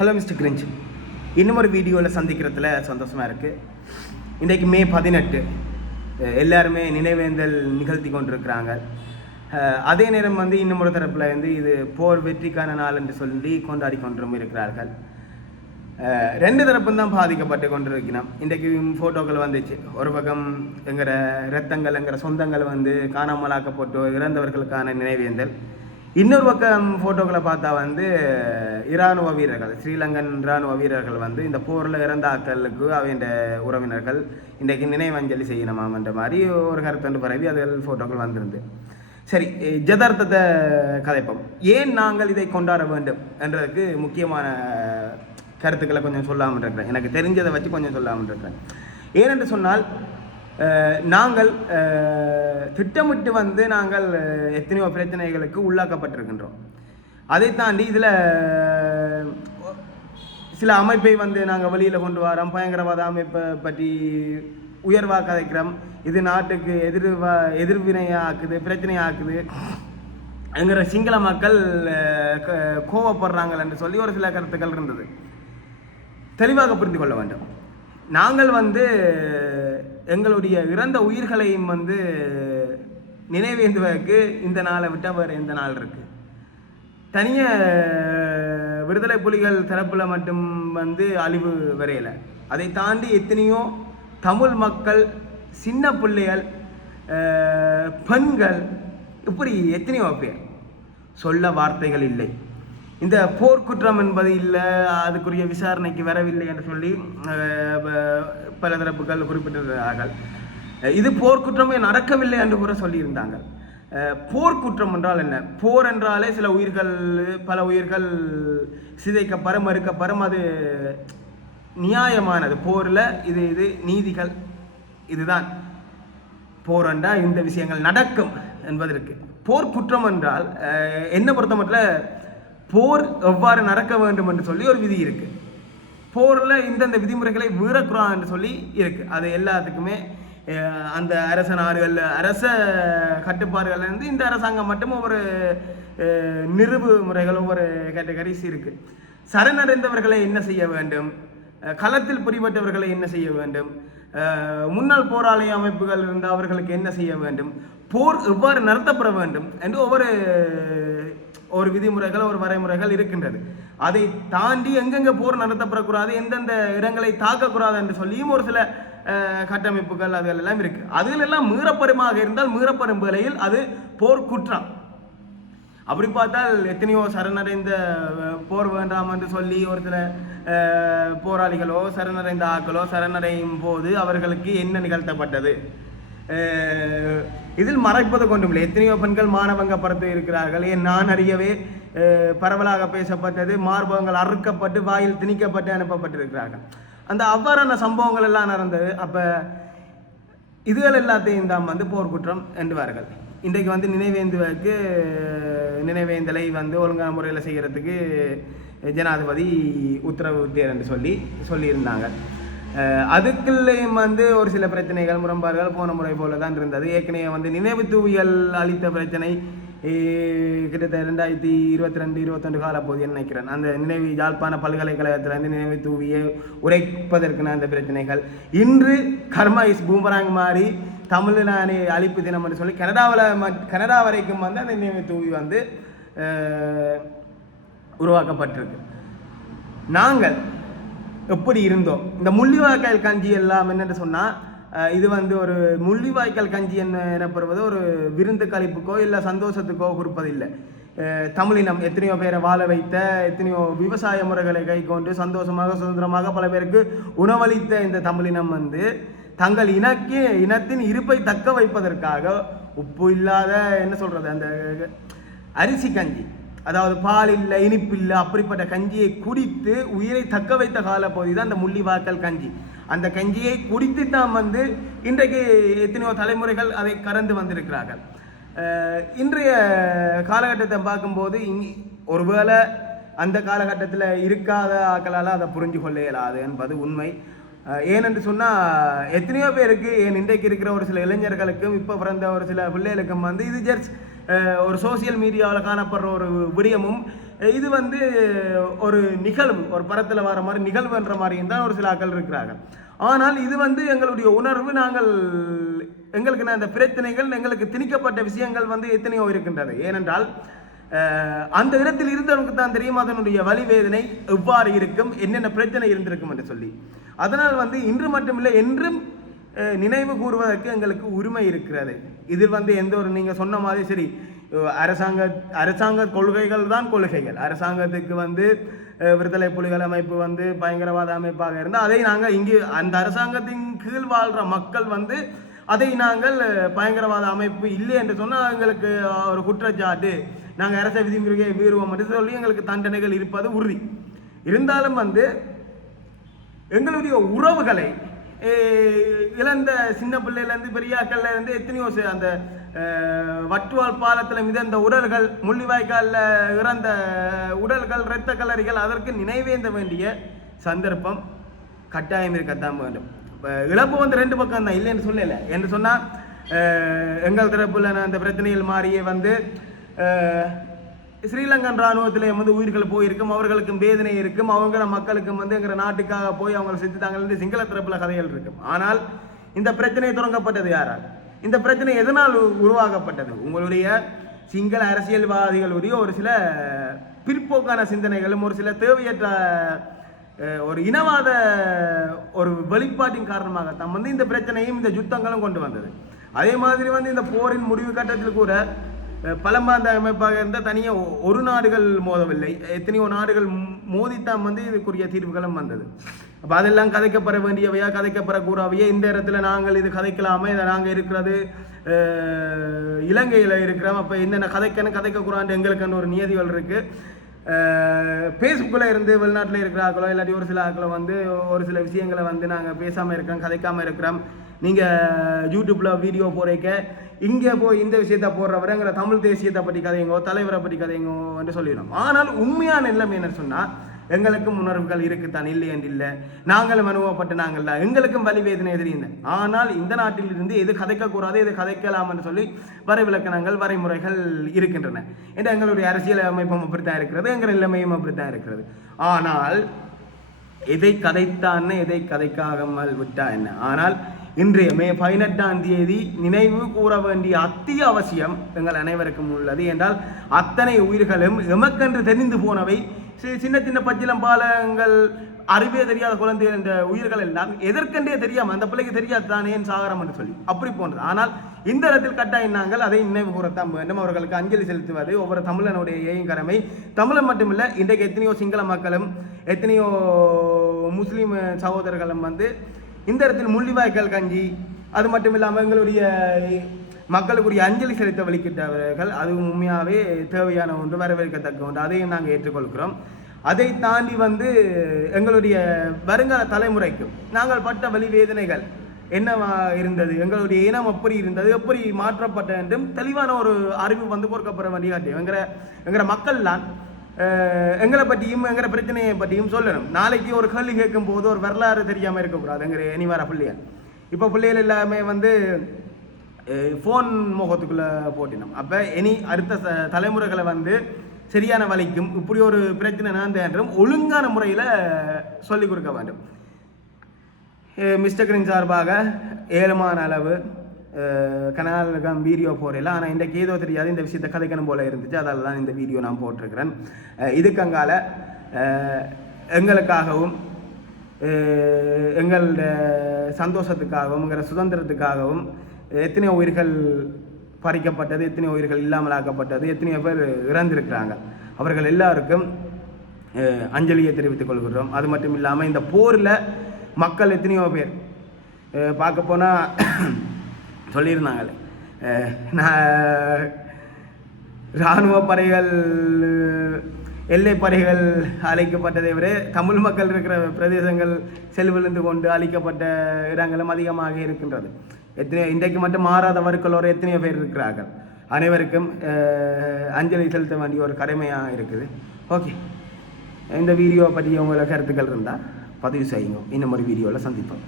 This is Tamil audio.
ஹலோ மிஸ்டர் கிரிஞ்ச், இன்னும் ஒரு வீடியோவில் சந்திக்கிறதுல சந்தோஷமாக இருக்குது. இன்றைக்கு மே 18 எல்லாருமே நினைவேந்தல் நிகழ்த்தி கொண்டிருக்கிறாங்க. அதே நேரம் இன்னும் ஒரு தரப்பில் இது போர் வெற்றிக்கான நாள் என்று சொல்லி கொண்டாடி கொண்டும் இருக்கிறார்கள். ரெண்டு தரப்பும் தான் பாதிக்கப்பட்டு கொண்டிருக்கணும். இன்றைக்கு ஃபோட்டோக்கள் வந்துச்சு. ஒரு பக்கம் எங்கிற இரத்தங்கள் என்கிற சொந்தங்கள் காணாமலாக்கப்பட்டு இறந்தவர்களுக்கான நினைவேந்தல். இன்னொரு பக்கம் ஃபோட்டோக்களை பார்த்தா இராணுவ வீரர்கள், ஸ்ரீலங்கன் இராணுவ வீரர்கள் இந்த போரில் இறந்த ஆக்களுக்கு அவைய உறவினர்கள் இன்றைக்கு நினைவஞ்சலி செய்யணுமான்ற மாதிரி ஒரு கருத்து பரவி அதில் ஃபோட்டோக்கள் வந்திருந்து. சரி, ஜதார்த்தத்தை கதைப்போம். ஏன் நாங்கள் இதை கொண்டாட வேண்டும் என்றதுக்கு முக்கியமான கருத்துக்களை கொஞ்சம் சொல்லாமல் இருக்கிறேன். எனக்கு தெரிஞ்சதை வச்சு கொஞ்சம் சொல்லாமல் இருக்கிறேன். ஏனென்று சொன்னால், நாங்கள் திட்டமிட்டு நாங்கள் எத்தனையோ பிரச்சனைகளுக்கு உள்ளாக்கப்பட்டிருக்கின்றோம். அதை தாண்டி இதில் சில அமைப்பை நாங்கள் வெளியில் கொண்டு வரோம். பயங்கரவாத அமைப்பை பற்றி உயர்வாக கதைக்கிறோம். இது நாட்டுக்கு எதிர்வினையாக்குது, பிரச்சனையாக்குது என்கிற சிங்கள மக்கள் கோவப்படுறாங்கள் என்று சொல்லி ஒரு சில கருத்துக்கள் இருந்தது. தெளிவாக புரிந்து கொள்ள வேண்டும். நாங்கள் எங்களுடைய இறந்த உயிர்களையும் நினைவேந்துவதற்கு இந்த நாளை விட்டால் வேறு எந்த நாள் இருக்குது? தனிய விடுதலை புலிகள் தரப்பில் மட்டும் அழிவு வரையலை. அதை தாண்டி எத்தனையோ தமிழ் மக்கள், சின்ன பிள்ளைகள், பெண்கள், இப்படி எத்தனையோ பேர் சொல்ல வார்த்தைகள் இல்லை. இந்த போர்க்குற்றம் என்பது இல்லை, அதுக்குரிய விசாரணைக்கு வரவில்லை என்று சொல்லி பல தரப்புகள் குறிப்பிட்டிருக்கிறார்கள். இது போர்க்குற்றமே நடக்கவில்லை என்று கூட சொல்லியிருந்தாங்க. போர்க்குற்றம் என்றால் என்ன? போர் என்றாலே சில உயிர்கள், பல உயிர்கள் சிதைக்கப்படும், மறுக்கப்படும். அது நியாயமானது. போரில் இது நீதிகள், இதுதான் போர் என்றால் இந்த விஷயங்கள் நடக்கும் என்பதற்கு. போர்க்குற்றம் என்றால் என்ன பொறுத்த மட்டும் போர் எவ்வாறு நடக்க வேண்டும் என்று சொல்லி ஒரு விதி இருக்கு. போரில் இந்தந்த விதிமுறைகளை மீறக்கூடாது என்று சொல்லி இருக்கு. அது எல்லாத்துக்குமே அந்த அரச நாடுகள், அரச கட்டுப்பாடுகள் இந்த அரசாங்கம் மட்டும் ஒவ்வொரு நிறுவு முறைகள், ஒவ்வொரு கேட்டகரிஸ் இருக்கு. சரணடைந்தவர்களை என்ன செய்ய வேண்டும், களத்தில் பிடிபட்டவர்களை என்ன செய்ய வேண்டும், முன்னாள் போராளி அமைப்புகள் இருந்த அவர்களுக்கு என்ன செய்ய வேண்டும், போர் எவ்வாறு நடத்தப்பட வேண்டும் என்று ஒரு விதிமுறைகள், ஒரு வரைமுறைகள் இருக்கின்றது. அதை தாண்டி எங்கெங்கே போர் நடத்தப்படக்கூடாது, எந்தெந்த இடங்களை தாக்கக்கூடாது என்று சொல்லியும் ஒரு சில கட்டமைப்புகள் அதுகள் எல்லாம் இருக்கு. அதுகளெல்லாம் மீறப்படுமாக இருந்தால் மீறப்படும் வேளையில் அது போர்க்குற்றம். அப்படி பார்த்தால் எத்தனையோ சரணடைந்த போர் வேண்டாம் என்று சொல்லி ஒரு சில போராளிகளோ சரணடைந்த ஆக்களோ சரணடையும் போது அவர்களுக்கு என்ன நிகழ்த்தப்பட்டது, இதில் மறைப்பது கொண்டுமில்லை. எத்தனையோ பெண்கள் மானபங்கப்படுத்தி இருக்கிறார்கள். நான் அறியவே பரவலாக பேசப்பட்டது, மார்பகங்கள் அறுக்கப்பட்டு வாயில் திணிக்கப்பட்டு அனுப்பப்பட்டிருக்கிறார்கள். அந்த அவ்வாறான சம்பவங்கள் எல்லாம் நடந்தது. அப்போ இதுகள் எல்லாத்தையும் தான் போர்க்குற்றம் என்றுவார்கள். இன்றைக்கு நினைவேந்துவதற்கு நினைவேந்தலை ஒழுங்கான முறையில் செய்கிறதுக்கு ஜனாதிபதி உத்தரவிட்டார் என்று சொல்லியிருந்தாங்க. அதுக்குள்ளேயும் ஒரு சில பிரச்சனைகள், முரண்பாடுகள் போன முறை போல தான் இருந்தது. ஏற்கனவே நினைவு தூவியல் அளித்த பிரச்சனை கிட்டத்தட்ட 2022-21 காலப்போது நினைக்கிறேன். அந்த நினைவு யாழ்ப்பாண பல்கலைக்கழகத்திலிருந்து நினைவு தூவியை உரைப்பதற்கான அந்த பிரச்சனைகள் இன்று கர்மா இஸ் பூமராங் மாறி தமிழ்நாடு அழிப்பு தினம் என்று சொல்லி கனடா வரைக்கும் அந்த நினைவு தூவி உருவாக்கப்பட்டிருக்கு. நாங்கள் எப்படி இருந்தோம்? இந்த முள்ளிவாய்க்கால் கஞ்சி எல்லாம் என்னென்னு சொன்னால், இது ஒரு முள்ளிவாய்க்கால் கஞ்சி எனப்படுவது ஒரு விருந்து கழிப்புக்கோ இல்லை சந்தோஷத்துக்கோ கொடுப்பதில்லை. தமிழினம் எத்தனையோ பேரை வாழ வைத்த, எத்தனையோ விவசாய முறைகளை கை கொண்டு சந்தோஷமாக சுதந்திரமாக பல பேருக்கு உணவளித்த இந்த தமிழினம் தங்கள் இனத்தின் இருப்பை தக்க வைப்பதற்காக உப்பு இல்லாத என்ன சொல்றது, அந்த அரிசி கஞ்சி, அதாவது பால் இல்லை, இனிப்பு இல்லை, அப்படிப்பட்ட கஞ்சியை குடித்து உயிரை தக்க வைத்த காலப்பகுதி தான் அந்த முள்ளிவாய்க்கால் கஞ்சி. அந்த கஞ்சியை குடித்து தான் இன்றைக்கு எத்தனையோ தலைமுறைகள் அதை கடந்து வந்திருக்கிறார்கள். இன்றைய காலகட்டத்தை பார்க்கும்போது ஒருவேளை அந்த காலகட்டத்தில் இருக்காத ஆக்களால் அதை புரிஞ்சு கொள்ள இயலாது என்பது உண்மை. ஏனென்று சொன்னால் எத்தனையோ பேருக்கு, இன்றைக்கு இருக்கிற ஒரு சில இளைஞர்களுக்கும் இப்போ பிறந்த ஒரு சில பிள்ளைகளுக்கும் இது ஜஸ்ட் ஒரு சோசியல் மீடியாவில் காணப்படுற ஒரு விடயமும் இது வந்து ஒரு நிகழ்வு, ஒரு படத்தில் வர மாதிரி நிகழ்வுன்ற மாதிரியும் தான் ஒரு சில ஆக்கள் இருக்கிறார்கள். ஆனால் இது வந்து எங்களுடைய உணர்வு. எங்களுக்கு அந்த பிரச்சனைகள், எங்களுக்கு திணிக்கப்பட்ட விஷயங்கள் வந்து எத்தனையோ இருக்கின்றது. ஏனென்றால் அந்த இடத்தில் இருந்தவனுக்கு தான் தெரியும் அதனுடைய வலிவேதனை எவ்வாறு இருக்கும், என்னென்ன பிரச்சனை இருந்திருக்கும் என்று சொல்லி. அதனால் வந்து இன்று மட்டுமில்லை, என்றும் நினைவு கூறுவதற்கு எங்களுக்கு உரிமை இருக்கிறது. இதில் வந்து எந்த ஒரு, நீங்கள் சொன்ன மாதிரி சரி, அரசாங்க கொள்கைகள் தான் கொள்கைகள். அரசாங்கத்துக்கு வந்து விடுதலை புலிகள் அமைப்பு வந்து பயங்கரவாத அமைப்பாக இருந்தால் அதை நாங்கள் இங்கு அந்த அரசாங்கத்தின் கீழ் வாழ்கிற மக்கள் வந்து அதை நாங்கள் பயங்கரவாத அமைப்பு இல்லை என்று சொன்னால் எங்களுக்கு ஒரு குற்றச்சாட்டு, நாங்கள் அரச விதிமுறையை மீறுவோம் என்று சொல்லி எங்களுக்கு தண்டனைகள் இருப்பது உறுதி. இருந்தாலும் வந்து எங்களுடைய உறவுகளை இழந்த சின்ன பிள்ளையிலேருந்து பெரியாக்கள்ல இருந்து எத்தனையோ அந்த வட்டுவால் பாலத்தில் மிதந்த உடல்கள், முள்ளிவாய்க்காலில் இறந்த உடல்கள், இரத்த கலரிகள், அதற்கு நினைவேந்த வேண்டிய சந்தர்ப்பம் கட்டாயம் இருக்கத்தான் வேண்டும். இழப்பு வந்து ரெண்டு பக்கம் தான், இல்லைன்னு சொல்லலை. என்று சொன்னால் எங்கள் தரப்புல அந்த பிரச்சனைகள் மாறியே வந்து ஸ்ரீலங்கன் இராணுவத்திலே வந்து உயிர்கள் போயிருக்கும், அவர்களுக்கும் வேதனை இருக்கும், அவங்க மக்களுக்கும் வந்து எங்கள் நாட்டுக்காக போய் அவங்க செத்துட்டாங்கன்னு சிங்கள தரப்புல கதைகள் இருக்கும். ஆனால் இந்த பிரச்சனை தொடங்கப்பட்டது யாரால்? இந்த பிரச்சனை எதனால் உருவாக்கப்பட்டது? உங்களுடைய சிங்கள அரசியல்வாதிகளுடைய ஒரு சில பிற்போக்கான சிந்தனைகளும் ஒரு சில தேவையற்ற ஒரு இனவாத ஒரு வெளிப்பாட்டின் காரணமாகத்தான் வந்து இந்த பிரச்சனையும் இந்த யுத்தங்களும் கொண்டு வந்தது. அதே மாதிரி வந்து இந்த போரின் முடிவு கட்டத்தில் கூட பலம்பாந்த அமைப்பாக இருந்தால் தனியாக ஒரு நாடுகள் மோதவில்லை, எத்தனையோ நாடுகள் மோதித்தான் வந்து இதுக்குரிய தீர்வுகளும் வந்தது. அப்போ அதெல்லாம் கதைக்கப்பட வேண்டியவையா, கதைக்கப்படக்கூடாவையா? இந்த இடத்துல நாங்கள் இது கதைக்கலாமா? இதை நாங்கள் இருக்கிறது இலங்கையில் இருக்கிறோம், அப்போ என்னென்ன கதைக்கக்கூடாது எங்களுக்குன்னு ஒரு நியதிகள் இருக்குது. ஃபேஸ்புக்கில் இருந்து வெளிநாட்டில் இருக்கிற ஆக்களோ இல்லாட்டி ஒரு சில ஆக்களோ வந்து ஒரு சில விஷயங்களை வந்து நாங்கள் பேசாமல் இருக்கிறோம், கதைக்காமல் இருக்கிறோம். நீங்கள் யூடியூப்பில் வீடியோ போடுறீங்க, இங்கே போய் இந்த விஷயத்தை போடுறவரங்கிற தமிழ் தேசியத்தை பற்றி கதைங்கோ, தலைவரை பற்றி கதைங்கோ என்று சொல்லிடணும். ஆனால் உண்மையான நிலைமை என்ன சொன்னால் எங்களுக்கும் உணர்வுகள் இருக்குத்தான், இல்லை என்று இல்லை. நாங்களும் அனுபவப்பட்டு நாங்கள் தான், எங்களுக்கும் வலிவேதனை எதிரிங்க. ஆனால் இந்த நாட்டில் இருந்து எது கதைக்கக்கூடாது, எது கதைக்கலாம் என்று சொல்லி வரைவிலக்கணங்கள், வரைமுறைகள் இருக்கின்றன. என்று எங்களுடைய அரசியல் அமைப்பும் அப்படித்தான் இருக்கிறது, எங்கள் நிலைமையும் அப்படித்தான் இருக்கிறது. ஆனால் எதை கதைத்தான், எதை கதைக்காமல் விட்டா என்ன? ஆனால் இன்றைய மே 18ஆம் தேதி நினைவு கூற வேண்டிய அத்தியாவசியம் எங்கள் அனைவருக்கும் உள்ளது. என்றால் அத்தனை உயிர்களும் எமக்கென்று தெரிந்து போனவை, சின்ன சின்ன பச்சிலம் பாலங்கள், அறிவே தெரியாத குழந்தைகள் என்ற உயிர்கள் எல்லாம் எதற்கென்றே தெரியாமல் அந்த பிள்ளைக்கு தெரியாது தானே சாகரம் என்று சொல்லி அப்படி போன்றது. ஆனால் இந்த இடத்தில் கட்டாயம் நாங்கள் அதை நினைவு கூறத்தான் வேண்டும். அவர்களுக்கு அஞ்சலி செலுத்துவது ஒவ்வொரு தமிழனுடைய கடமை. தமிழன் மட்டுமில்லை, இன்றைக்கு எத்தனையோ சிங்கள மக்களும் எத்தனையோ முஸ்லீம் சகோதரர்களும் வந்து இந்த இடத்தில் முள்ளிவாய்க்கால் கஞ்சி, அது மட்டும் இல்லாமல் எங்களுடைய மக்களுக்குரிய அஞ்சலி செலுத்த வழிகிட்டவர்கள், அது உண்மையாகவே தேவையான ஒன்று, வரவேற்கத்தக்க ஒன்று. அதையும் நாங்கள் ஏற்றுக்கொள்கிறோம். அதை தாண்டி வந்து எங்களுடைய வருங்கால தலைமுறைக்கு நாங்கள் பட்ட வலிவேதனைகள் என்னவா இருந்தது, எங்களுடைய இனம் எப்படி இருந்தது, எப்படி மாற்றப்பட்ட என்றும் தெளிவான ஒரு அறிவு வந்து கொடுக்கப்பட வேண்டிய காட்டியம். எங்கிற மக்கள்லாம் எங்களை பற்றியும் எங்கிற பிரச்சனையை பற்றியும் சொல்லணும். நாளைக்கு ஒரு கேள்வி கேட்கும் போது ஒரு வரலாறு தெரியாமல் இருக்கக்கூடாது. எங்கிற இனிவார பிள்ளைகள் இப்போ பிள்ளைகள் எல்லாமே வந்து ஃபோன் முகத்துக்குள்ளே போட்டினோம். அப்போ இனி அடுத்த தலைமுறைகளை வந்து சரியான வழிக்கும் இப்படி ஒரு பிரச்சனை என்றும் ஒழுங்கான முறையில் சொல்லிக் கொடுக்க வேண்டும். மிஸ்டர் கிரீன் சார்பாக ஏழுமான அளவு கனகாலுக்கும் வீடியோ போடல. ஆனால் இன்றைக்கு ஏதோ தெரியாது, இந்த விஷயத்தை கதைக்கணும் போல இருந்துச்சு, அதால் தான் இந்த வீடியோ நான் போட்டிருக்கிறேன். இதுக்கங்கால எங்களுக்காகவும் எங்களோட சந்தோஷத்துக்காகவும் எங்களோட சுதந்திரத்துக்காகவும் எத்தனையோ உயிர்கள் பறிக்கப்பட்டது, எத்தனையோ உயிர்கள் இல்லாமலாக்கப்பட்டது, எத்தனையோ பேர் இறந்திருக்கிறாங்க. அவர்கள் எல்லாருக்கும் அஞ்சலியை தெரிவித்துக் கொள்கிறோம். அது மட்டும் இல்லாமல் இந்த போரில் மக்கள் எத்தனையோ பேர் பார்க்க போனால் சொல்லியிருந்தாங்களே, இராணுவ படைகள், எல்லை படைகள் அழைக்கப்பட்டதை விட தமிழ் மக்கள் இருக்கிற பிரதேசங்கள் செல்விழுந்து கொண்டு அழிக்கப்பட்ட இடங்களும் அதிகமாக இருக்கின்றது. எத்தனையோ இன்றைக்கு மட்டும் மாறாத வர்க்கலோர் எத்தனையோ பேர் இருக்கிறார்கள். அனைவருக்கும் அஞ்சலி செலுத்த வேண்டிய ஒரு கடமையாக இருக்குது. ஓகே, இந்த வீடியோவை பற்றி உங்களை கருத்துக்கள் இருந்தால் பதிவு செய்யுங்க. இன்னும் ஒரு வீடியோவில் சந்திப்போம்.